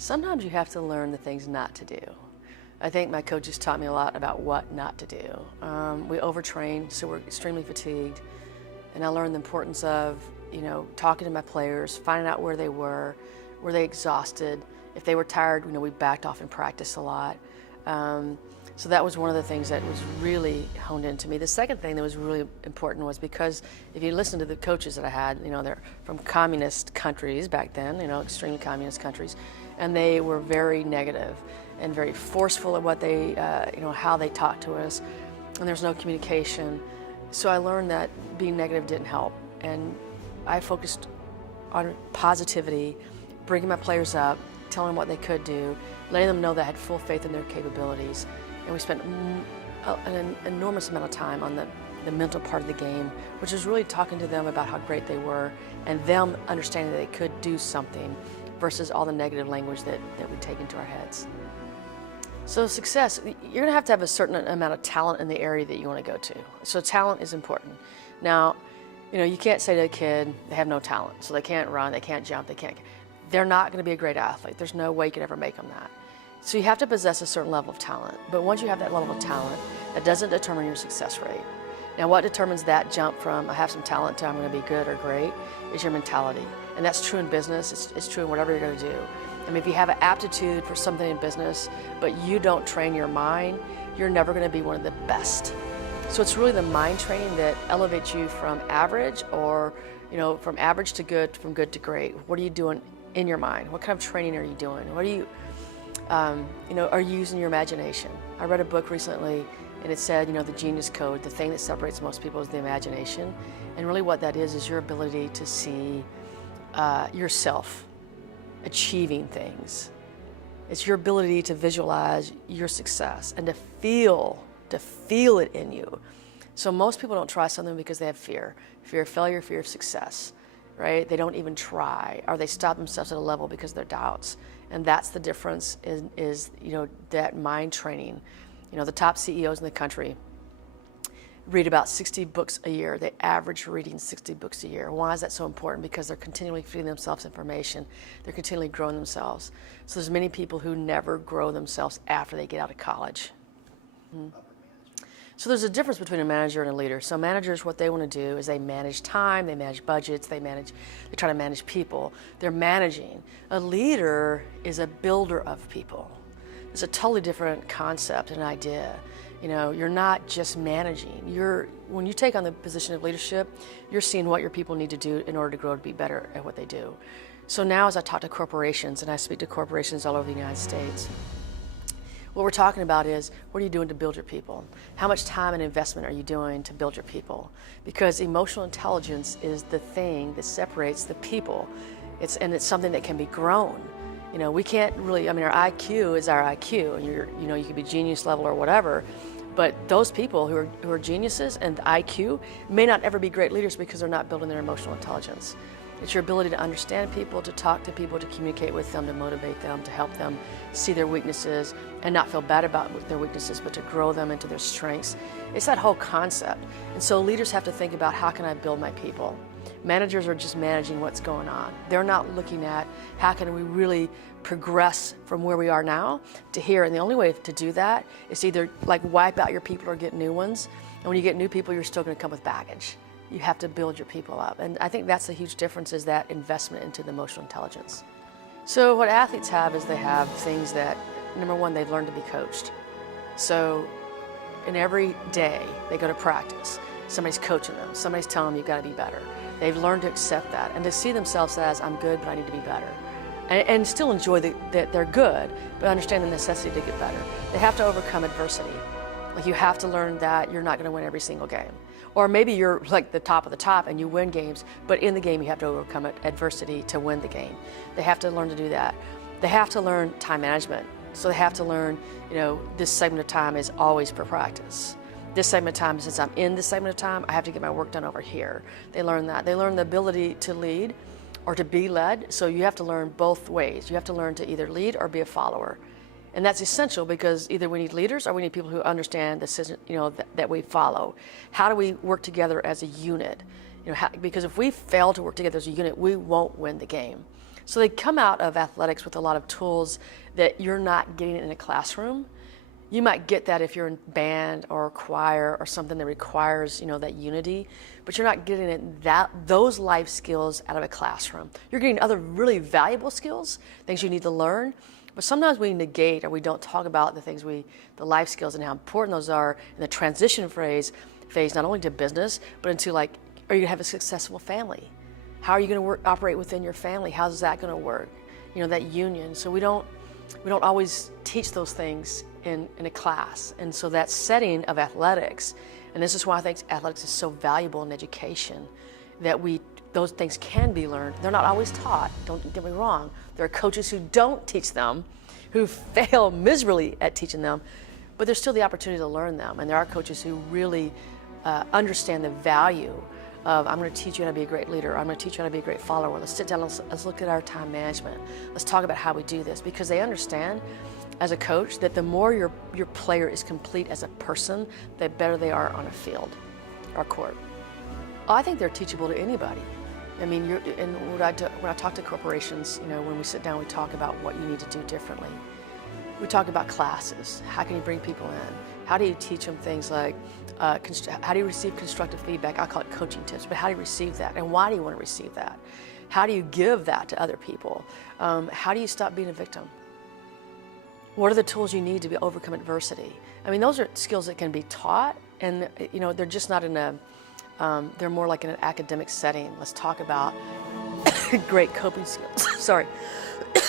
Sometimes you have to learn the things not to do. I think my coaches taught me a lot about what not to do. We overtrain, so we're extremely fatigued. And I learned the importance of, talking to my players, finding out where they exhausted. If they were tired, we backed off in practice a lot. So that was one of the things that was really honed into me. The second thing that was really important was because if you listen to the coaches that I had, they're from communist countries back then, extremely communist countries, and they were very negative and very forceful at what they, how they talked to us, and there's no communication. So I learned that being negative didn't help, and I focused on positivity, bringing my players up, telling them what they could do, letting them know that I had full faith in their capabilities. And we spent an enormous amount of time on the mental part of the game, which was really talking to them about how great they were and them understanding that they could do something versus all the negative language that we take into our heads. So success, you're gonna have to have a certain amount of talent in the area that you wanna go to. So talent is important. Now, you can't say to a kid, they have no talent, so they can't run, they can't jump, they're not gonna be a great athlete. There's no way you could ever make them that. So you have to possess a certain level of talent. But once you have that level of talent, that doesn't determine your success rate. Now what determines that jump from I have some talent to I'm gonna be good or great is your mentality. And that's true in business, it's true in whatever you're gonna do. I mean, if you have an aptitude for something in business, but you don't train your mind, you're never gonna be one of the best. So it's really the mind training that elevates you from average or, from average to good, from good to great. What are you doing in your mind? What kind of training are you doing? What are you, are you using your imagination? I read a book recently and it said, the genius code, the thing that separates most people is the imagination. And really what that is your ability to see yourself achieving things. It's your ability to visualize your success and to feel it in you. So most people don't try something because they have fear of failure, fear of success, right? They don't even try, or they stop themselves at a level because of their doubts. And that's the difference is that mind training. The top CEOs in the country read about 60 books a year. They average reading 60 books a year. Why is that so important? Because they're continually feeding themselves information. They're continually growing themselves. So there's many people who never grow themselves after they get out of college. So there's a difference between a manager and a leader. So managers, what they want to do is they manage time, they manage budgets, they try to manage people. They're managing. A leader is a builder of people. It's a totally different concept and idea. You're not just managing. When you take on the position of leadership, you're seeing what your people need to do in order to grow to be better at what they do. So now as I talk to corporations, and I speak to corporations all over the United States, what we're talking about is, what are you doing to build your people? How much time and investment are you doing to build your people? Because emotional intelligence is the thing that separates the people. It's something that can be grown. We can't really, our IQ is our IQ, and you could be genius level or whatever, but those people who are geniuses and IQ may not ever be great leaders because they're not building their emotional intelligence. It's your ability to understand people, to talk to people, to communicate with them, to motivate them, to help them see their weaknesses and not feel bad about their weaknesses, but to grow them into their strengths. It's that whole concept. And so leaders have to think about, how can I build my people? Managers are just managing what's going on. They're not looking at how can we really progress from where we are now to here. And the only way to do that is to either wipe out your people or get new ones. And when you get new people, you're still going to come with baggage. You have to build your people up. And I think that's the huge difference, is that investment into the emotional intelligence. So what athletes have is they have things that, number one, they've learned to be coached. So in every day they go to practice, somebody's coaching them, somebody's telling them you've got to be better. They've learned to accept that and to see themselves as, I'm good, but I need to be better. And still enjoy that they're good, but understand the necessity to get better. They have to overcome adversity. You have to learn that you're not going to win every single game. Or maybe you're the top of the top and you win games, but in the game you have to overcome adversity to win the game. They have to learn to do that. They have to learn time management. So they have to learn, this segment of time is always for practice. This segment of time, since I'm in this segment of time, I have to get my work done over here. They learn that. They learn the ability to lead or to be led. So you have to learn both ways. You have to learn to either lead or be a follower. And that's essential, because either we need leaders or we need people who understand the system, that we follow. How do we work together as a unit? Because if we fail to work together as a unit, we won't win the game. So they come out of athletics with a lot of tools that you're not getting in a classroom. You might get that if you're in band or choir or something that requires, that unity, but you're not getting those life skills out of a classroom. You're getting other really valuable skills, things you need to learn, but sometimes we negate or we don't talk about the life skills and how important those are in the transition phase, not only to business, but into are you gonna have a successful family? How are you gonna operate within your family? How's that gonna work? That union. So we don't always teach those things in a class. And so that setting of athletics, and this is why I think athletics is so valuable in education, that those things can be learned. They're not always taught, don't get me wrong. There are coaches who don't teach them, who fail miserably at teaching them, but there's still the opportunity to learn them. And there are coaches who really understand the value of, I'm going to teach you how to be a great leader. I'm going to teach you how to be a great follower. Let's sit down, let's look at our time management. Let's talk about how we do this, because they understand as a coach that the more your player is complete as a person, the better they are on a field or court. I think they're teachable to anybody. I mean, when I talk to corporations, when we sit down, we talk about what you need to do differently. We talk about classes. How can you bring people in? How do you teach them things like, how do you receive constructive feedback? I call it coaching tips, but how do you receive that? And why do you want to receive that? How do you give that to other people? How do you stop being a victim? What are the tools you need to overcome adversity? I mean, those are skills that can be taught, and they're just not they're more like in an academic setting. Let's talk about great coping skills. Sorry.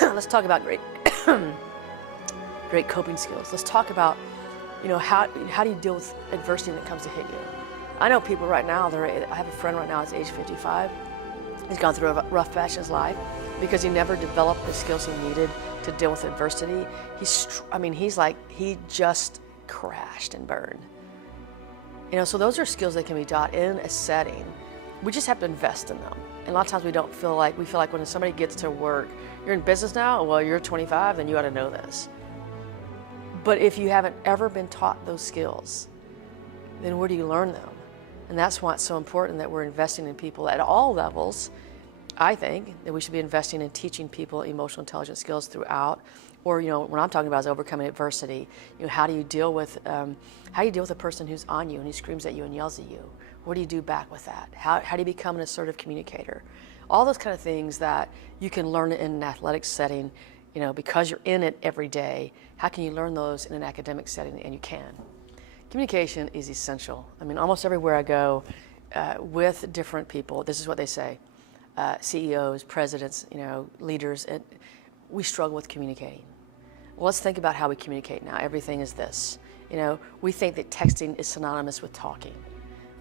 Let's talk about great coping skills. Let's talk about, how do you deal with adversity when it comes to hit you? I know people right now, I have a friend right now that's age 55. He's gone through a rough patch in his life because he never developed the skills he needed to deal with adversity. He just crashed and burned. So those are skills that can be taught in a setting. We just have to invest in them. And a lot of times we feel like when somebody gets to work, you're in business now, well, you're 25, then you ought to know this. But if you haven't ever been taught those skills, then where do you learn them? And that's why it's so important that we're investing in people at all levels. I think that we should be investing in teaching people emotional intelligence skills throughout, or what I'm talking about is overcoming adversity. How do you deal with a person who's on you and he screams at you and yells at you? What do you do back with that? How do you become an assertive communicator? All those kind of things that you can learn in an athletic setting, because you're in it every day. How can you learn those in an academic setting? And you can. Communication is essential. I mean, almost everywhere I go with different people, this is what they say. CEOs, presidents, leaders, we struggle with communicating. Well, let's think about how we communicate now. Everything is this. We think that texting is synonymous with talking.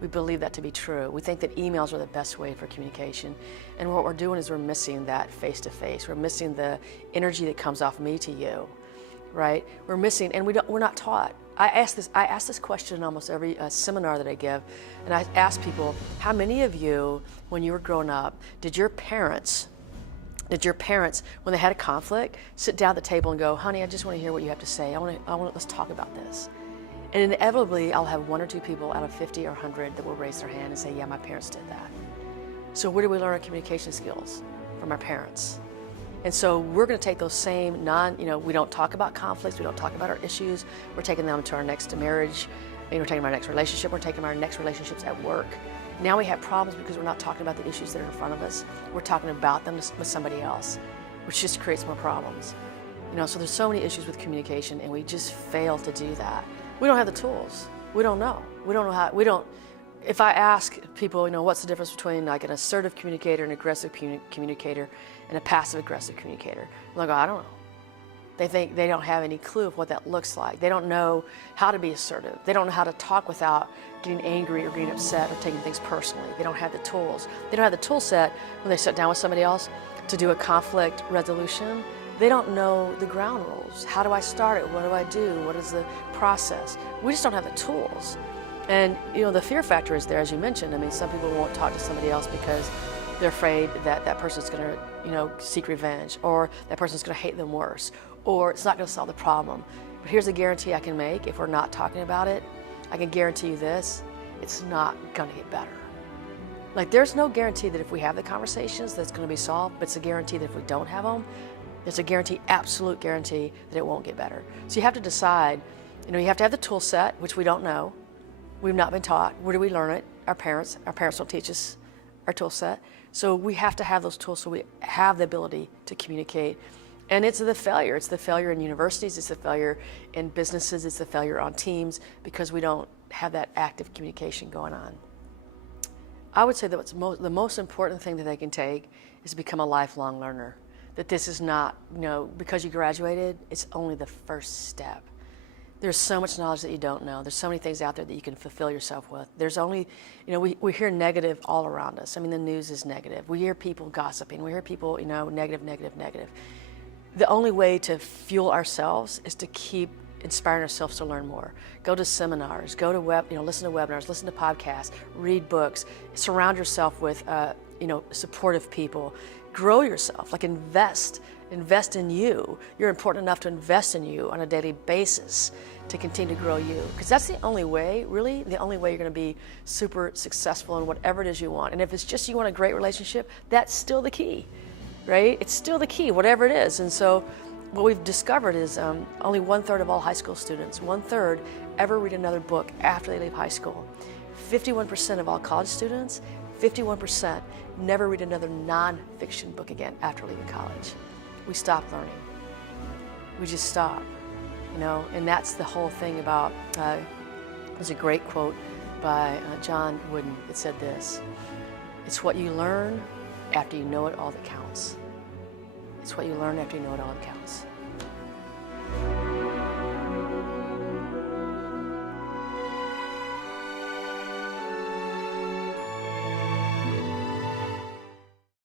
We believe that to be true. We think that emails are the best way for communication. And what we're doing is we're missing that face-to-face. We're missing the energy that comes off me to you, right? We're missing, and we're not taught. I ask this question in almost every seminar that I give, and I ask people, how many of you, when you were growing up, did your parents, when they had a conflict, sit down at the table and go, honey, I just want to hear what you have to say. Let's talk about this. And inevitably, I'll have one or two people out of 50 or 100 that will raise their hand and say, yeah, my parents did that. So where do we learn our communication skills? From our parents. And so we're going to take those same we don't talk about conflicts, we don't talk about our issues, we're taking them to our next marriage, we're taking them our next relationship, we're taking our next relationships at work. Now we have problems because we're not talking about the issues that are in front of us, we're talking about them with somebody else, which just creates more problems. So there's so many issues with communication, and we just fail to do that. We don't have the tools. We don't know. If I ask people, what's the difference between like an assertive communicator, an aggressive communicator, and a passive aggressive communicator? They'll go, I don't know. They don't have any clue of what that looks like. They don't know how to be assertive. They don't know how to talk without getting angry or getting upset or taking things personally. They don't have the tools. They don't have the tool set when they sit down with somebody else to do a conflict resolution. They don't know the ground rules. How do I start it? What do I do? What is the process? We just don't have the tools. And the fear factor is there, as you mentioned. I mean, some people won't talk to somebody else because they're afraid that that person's going to, seek revenge, or that person's going to hate them worse, or it's not going to solve the problem. But here's a guarantee I can make: if we're not talking about it, I can guarantee you this: it's not going to get better. Like, there's no guarantee that if we have the conversations that's going to be solved, but it's a guarantee that if we don't have them, there's a guarantee, absolute guarantee, that it won't get better. So you have to decide, you have to have the tool set, which we don't know. We've not been taught. Where do we learn it? Our parents don't teach us our tool set. So we have to have those tools so we have the ability to communicate. And it's the failure. It's the failure in universities, it's the failure in businesses, it's the failure on teams, because we don't have that active communication going on. I would say that the most important thing that they can take is to become a lifelong learner. That this is not, because you graduated, it's only the first step. There's so much knowledge that you don't know. There's so many things out there that you can fulfill yourself with. There's only, we hear negative all around us. I mean, the news is negative. We hear people gossiping. We hear people, negative, negative, negative. The only way to fuel ourselves is to keep inspiring ourselves to learn more. Go to seminars, go to listen to webinars, listen to podcasts, read books, surround yourself with, supportive people. Grow yourself, like invest in you. You're important enough to invest in you on a daily basis to continue to grow you. Because that's the only way, really, the only way you're going to be super successful in whatever it is you want. And if it's just you want a great relationship, that's still the key, right? It's still the key, whatever it is. And so what we've discovered is only 1/3 of all high school students, 1/3 ever read another book after they leave high school. 51% of all college students, 51% never read another non-fiction book again after leaving college. We stop learning. We just stop, and that's the whole thing about, there's a great quote by John Wooden that said this: "It's what you learn after you know it all that counts." It's what you learn after you know it all that counts.